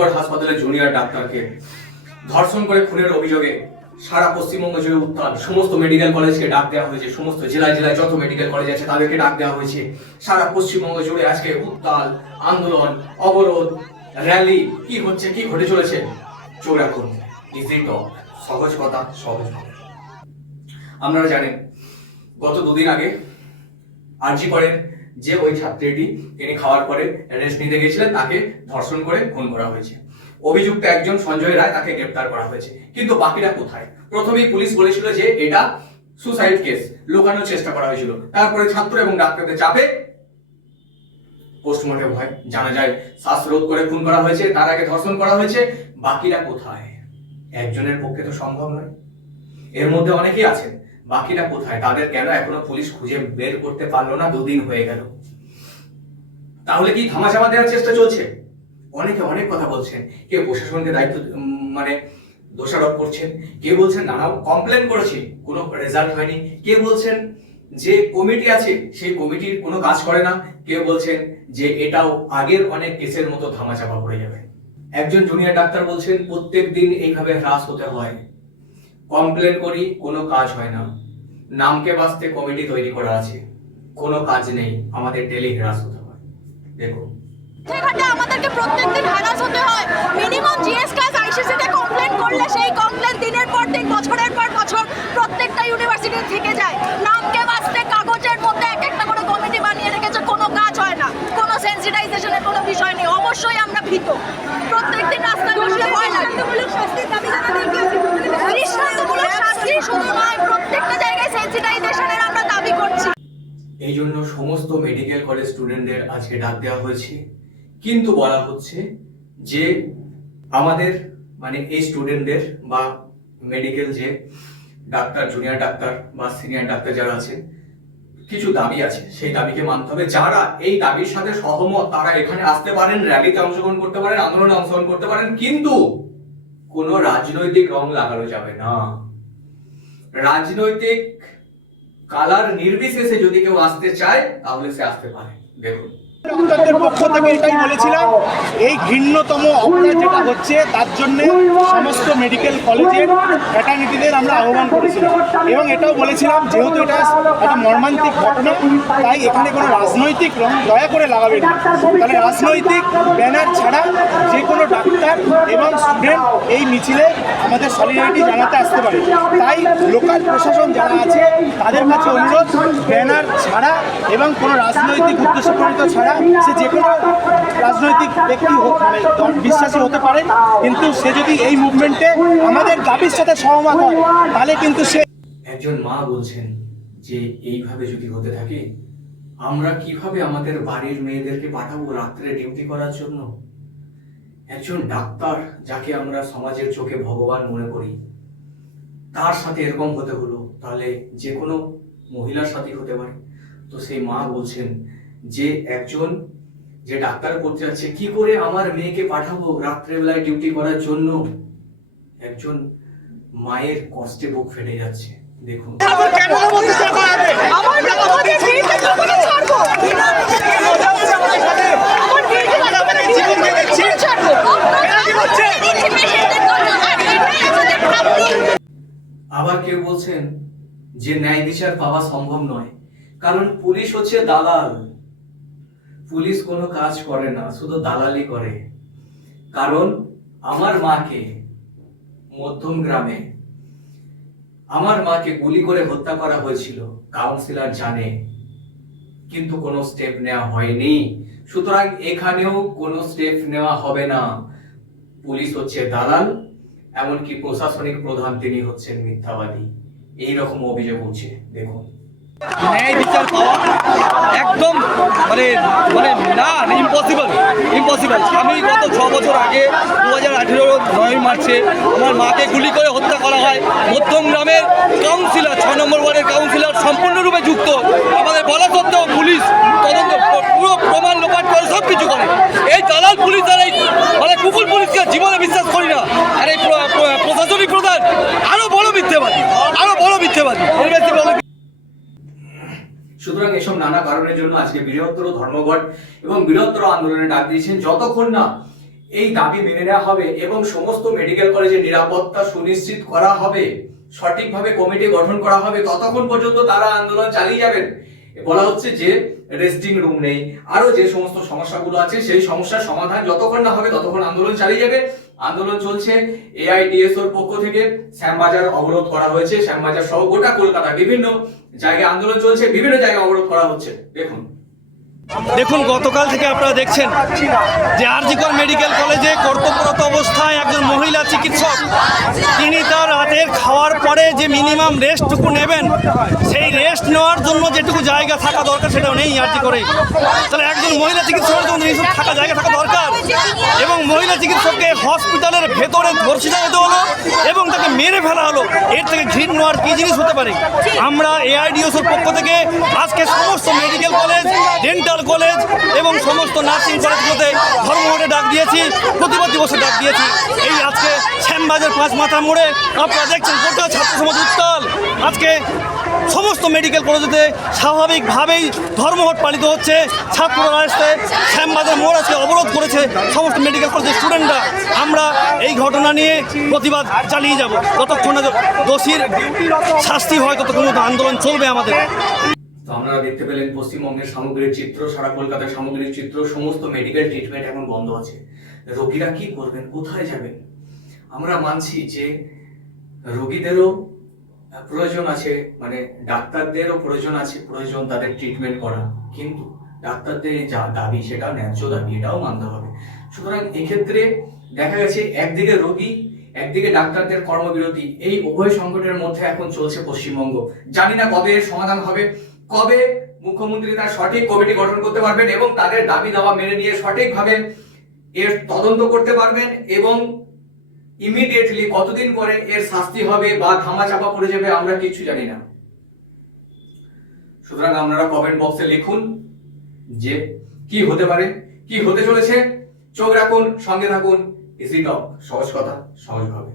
কর হাসপাতালে জুনিয়র ডাক্তারকে ধর্ষণ করে খুনের অভিযোগে সারা পশ্চিমবঙ্গ জুড়ে উত্তাল। সমস্ত মেডিকেল কলেজকে ডাক দেওয়া হয়েছে, সমস্ত জেলায় জেলায় যত মেডিকেল কলেজ আছে তাদেরকে ডাক দেওয়া হয়েছে। সারা পশ্চিমবঙ্গ জুড়ে আজকে উত্তাল, আন্দোলন, অবরোধ, র্যালি। কি হচ্ছে, কি ঘটে চলেছে, চোখ রাখুন। ইজি টক, সহজ কথা, সহজ কথা। আপনারা জানেন গত দুদিন আগে আরজি করেন যে ওই ছাত্রীটি, তিনি খাওয়ার পরে রেস্ট নিতে গেছিলেন, তাকে ধর্ষণ করে খুন করা হয়েছে। অভিযুক্ত একজন সঞ্জয় রায়, তাকে গ্রেপ্তার করা হয়েছে। কিন্তু বাকিরা কোথায়? প্রথমেই পুলিশ বলেছিল যে এটা সুসাইড কেস, লুকানোর চেষ্টা করা হয়েছিল। তারপরে ছাত্র এবং ডাক্তারদের চাপে পোস্টমর্টম হয়, জানা যায় শ্বাসরোধ করে খুন করা হয়েছে, তার আগে ধর্ষণ করা হয়েছে। বাকিরা কোথায়? একজনের পক্ষে তো সম্ভব নয়, এর মধ্যে অনেকেই আছেন। বাকিরা কোথায়? তাদের কেন এখনো পুলিশ খুঁজে বের করতে পারলো না? দুদিন হয়ে গেল। তাহলে কি ধামাচাপা দেওয়ার চেষ্টা চলছে? অনেকে অনেক কথা বলছেন। কেউ প্রশাসনকে দায়িত্ব দোষারোপ করছেন, কেউ বলছেন নানা কমপ্লেন করেছি, কোনো রেজাল্ট হয়নি, কেউ বলছেন যে কমিটি আছে সেই কমিটির কোনো কাজ করে না, কেউ বলছেন যে এটাও আগের অনেক কেসের মতো ধামাচাপা পড়ে যাবে। একজন জুনিয়র ডাক্তার বলছেন প্রত্যেক দিন এইভাবে হ্রাস হতে হয়, কমপ্লেন করি কোনো কাজ হয় না, নামকে বাঁচতে কমিটি তৈরি করা আছে, কোনো কাজ নেই, আমাদের ডেলি হ্রাস হতে হয়। দেখুন আমাদেরকে প্রত্যেকদিন হ্যারাস হতে হয়। মিনিমাম জিএস ক্লাস আইসিসিতে কমপ্লেন করলে সেই কমপ্লেন দিনের পর দিন, বছরের পর বছর প্রত্যেকটা ইউনিভার্সিটি থেকে যায়। নামকে বাঁচতে কাগজের মধ্যে এক একটা করে কমিটি বানিয়ে রেখেছে, কোনো কাজ হয় না, কোনো সেন্সিটাইজেশনের কোনো বিষয় নেই। অবশ্যই আমরা ভীত, প্রত্যেকদিন রাস্তায় বসলে ভয় লাগে। শাস্তির দাবি জানাতে দৃষ্টান্তমূলক শাস্তি শুধু নয়, প্রত্যেকটা জায়গায় সেন্সিটাইজেশনের আমরা দাবি করছি। এই জন্য সমস্ত মেডিকেল কলেজ স্টুডেন্টদের আজকে ডাক দেওয়া হয়েছে। কিন্তু বলা হচ্ছে যে আমাদের মানে এই স্টুডেন্টদের বা মেডিকেল যে ডাক্তার, জুনিয়র ডাক্তার বা সিনিয়র ডাক্তার যারা আছে, কিছু দাবি আছে, সেই দাবিকে মানতে হবে। যারা এই দাবির সাথে সহমত তারা এখানে আসতে পারেন, র্যালিতে অংশগ্রহণ করতে পারেন, আন্দোলনে অংশগ্রহণ করতে পারেন, কিন্তু কোনো রাজনৈতিক রং লাগানো যাবে না। রাজনৈতিক কালার নির্বিশেষে যদি কেউ আসতে চায় তাহলে সে আসতে পারে। দেখুন ডাক্তারদের পক্ষ থেকে এটাই বলেছিলাম, এই ঘৃণ্যতম অপরাধ যেটা হচ্ছে তার জন্য সমস্ত মেডিকেল কলেজের ফ্যাটার্নিটিদের আমরা আহ্বান করেছিলাম এবং এটাও বলেছিলাম যেহেতু এটা একটা মর্মান্তিক ঘটনা, তাই এখানে কোনো রাজনৈতিক রং দয়া করে লাগাবেন না। তাহলে রাজনৈতিক ব্যানার ছাড়া যে কোনো ডাক্তার এবং স্টুডেন্ট এই মিছিলে আমাদের সলিডারিটি জানাতে আসতে পারে। তাই লোকাল প্রশাসন যারা আছে তাদের কাছে অনুরোধ, ব্যানার ছাড়া এবং কোনো রাজনৈতিক উদ্দেশ্য প্রণীত ছাড়া, সে যে কোনো রাজনৈতিক ব্যক্তি হোক, মানে বিশ্বাসী হতে পারে, কিন্তু সে যদি এই মুভমেন্টে আমাদের দাবির সাথে সহমত হয় তাহলে কিন্তু সে। একজন মা বলছেন যে এইভাবে যদি হতে থাকে আমরা কিভাবে আমাদের বাড়ির মেয়েদেরকে পাঠাবো রাত্রে ডিউটি করার জন্য? একজন ডাক্তার যাকে আমরা সমাজের চোখে ভগবান মনে করি, তার সাথে এরকম হতে হলো, তাহলে যে কোনো মহিলার সাথে হতে পারে। তো সেই মা বলছেন যে একজন যে ডাক্তার করতে যাচ্ছে, কি করে আমার মেয়েকে পাঠাবো রাত্রেবেলায় ডিউটি করার জন্য? একজন মায়ের কষ্টে বুক ফেটে যাচ্ছে। দেখুন আবার কেউ বলছেন যে ন্যায় বিচার পাওয়া সম্ভব নয়, কারণ পুলিশ হচ্ছে দালাল। পুলিশ কোনো কাজ করে না, শুধু দালালি করে। কারণ আমার মাকে মধ্যম গ্রামে আমার মাকে গুলি করে হত্যা করা হয়েছিল, কাউন্সিলর জানে, কিন্তু কোনো স্টেপ নেওয়া হয়নি। সুতরাং এখানেও কোনো স্টেপ নেওয়া হবে না। পুলিশ হচ্ছে দালাল, এমনকি প্রশাসনিক প্রধান তিনি হচ্ছেন মিথ্যাবাদী। এইরকম অভিযোগ উঠছে। দেখুন ন্যায় বিচার পাওয়া একদম মানে মানে না, ইম্পসিবল। আমি গত 6 বছর আগে 2018 9 মার্চে আমার মাকে গুলি করে হত্যা করা হয়। মধ্যম গ্রামের কাউন্সিলর, 6 নম্বর ওয়ার্ডের কাউন্সিলর সম্পূর্ণরূপে যুক্ত। আমাদের বলা সত্ত্বেও পুলিশ তদন্ত পুরো প্রমাণ লোপাট করে সব কিছু করে। এই দালাল পুলিশ আর এই মানে কুকুর পুলিশকে জীবনে বিশ্বাস করি না। আর এই প্রশাসনিক প্রধান আরো বড় মিথ্যেবাদী। সুতরাং এসব নানা কারণের জন্য আজকে বৃহত্তর ধর্মঘট এবং বৃহত্তর আন্দোলনে ডাক দিয়েছেন। যতক্ষণ না এই দাবি মেনে নেওয়া হবে এবং সমস্ত মেডিকেল কলেজের নিরাপত্তা সুনিশ্চিত করা হবে, সঠিকভাবে কমিটি গঠন করা হবে, ততক্ষণ পর্যন্ত তারা আন্দোলন চালিয়ে যাবেন। বলা হচ্ছে যে রেস্টিং রুম নেই, আরো যে সমস্ত সমস্যাগুলো আছে সেই সমস্যার সমাধান যতক্ষণ না হবে ততক্ষণ আন্দোলন চালিয়ে যাবে। আন্দোলন চলছে। এআইডিএসওর পক্ষ থেকে শ্যামবাজার অবরোধ করা হয়েছে, শ্যামবাজার সহ গোটা কলকাতা বিভিন্ন জায়গায় আন্দোলন চলছে, বিভিন্ন জায়গায় অবরোধ করা হচ্ছে। দেখুন গতকাল থেকে আপনারা দেখছেন যে আর.জি. কর মেডিকেল কলেজে কর্তব্যরত অবস্থায় একজন মহিলা চিকিৎসক, তিনি তার রাতের খাওয়ার পরে যে মিনিমাম রেস্টটুকু নেবেন, সেই রেস্ট নেওয়ার জন্য যেটুকু জায়গা থাকা দরকার সেটাও নেই আর.জি. করে। তাহলে একজন মহিলা চিকিৎসকের জন্য এইসব থাকা জায়গা থাকা দরকার, এবং মহিলা চিকিৎসককে হসপিটালের ভেতরে ধর্ষিত হতে হলো এবং তাকে মেরে ফেলা হলো। এর থেকে ঘৃণ্য আর কি জিনিস হতে পারে? আমরা এআইডিএসওর পক্ষ থেকে আজকে সমস্ত মেডিকেল কলেজ, ডেন্টাল কলেজ এবং সমস্ত নার্সিং কলেজগুলোতে ধর্মঘটে ডাক দিয়েছি, প্রতিবাদ দিবসে ডাক দিয়েছি। এই আজকে শ্যামবাজার 5 মাথা মোড়ে আপনারা দেখছেন গোটা ছাত্র সমাজ উত্তাল। আজকে সমস্ত মেডিকেল কলেজেতে স্বাভাবিকভাবেই ধর্মঘট পালিত হচ্ছে। ছাত্ররা আসতে শ্যামবাজার মোড় আজকে অবরোধ করেছে সমস্ত মেডিকেল কলেজের স্টুডেন্টরা। আমরা এই ঘটনা নিয়ে প্রতিবাদ চালিয়ে যাব, যতক্ষণ না দোষীর শাস্তি হয় ততক্ষণ আন্দোলন চলবে আমাদের। তো আপনারা দেখতে পেলেন পশ্চিমবঙ্গের সামগ্রিক চিত্র, সারা কলকাতার সামগ্রিক চিত্র। সমস্ত মেডিকেল ট্রিটমেন্ট এখন বন্ধ আছে। রোগীরা কি করবেন, কোথায় যাবেন? আমরা মানছি যে রোগীদেরও প্রয়োজন আছে, মানে ডাক্তারদেরও প্রয়োজন আছে, প্রয়োজন তাদের ট্রিটমেন্ট করা, কিন্তু ডাক্তারদের যা দাবি সেটা ন্যায্য দাবি, এটাও মানতে হবে। সুতরাং এক্ষেত্রে দেখা গেছে একদিকে রোগী, একদিকে ডাক্তারদের কর্মবিরতি, এই উভয় সংকটের মধ্যে এখন চলছে পশ্চিমবঙ্গ। জানি না কবে এর সমাধান হবে, কবে মুখ্যমন্ত্রী তার সঠিক কমিটি গঠন করতে পারবেন এবং তাদের দাবি দাওয়া মেনে নিয়ে সঠিকভাবে এর তদন্ত করতে পারবেন, এবং ইমিডিয়েটলি কতদিন পরে এর শাস্তি হবে বা ধামাচাপা পড়ে যাবে আমরা কিছু জানি না। সুতরাং আপনারা কমেন্ট বক্সে লিখুন যে কি হতে পারে, কি হতে চলেছে। চোখ রাখুন, সঙ্গে থাকুন। ইজি টক, সহজ কথা সহজভাবে।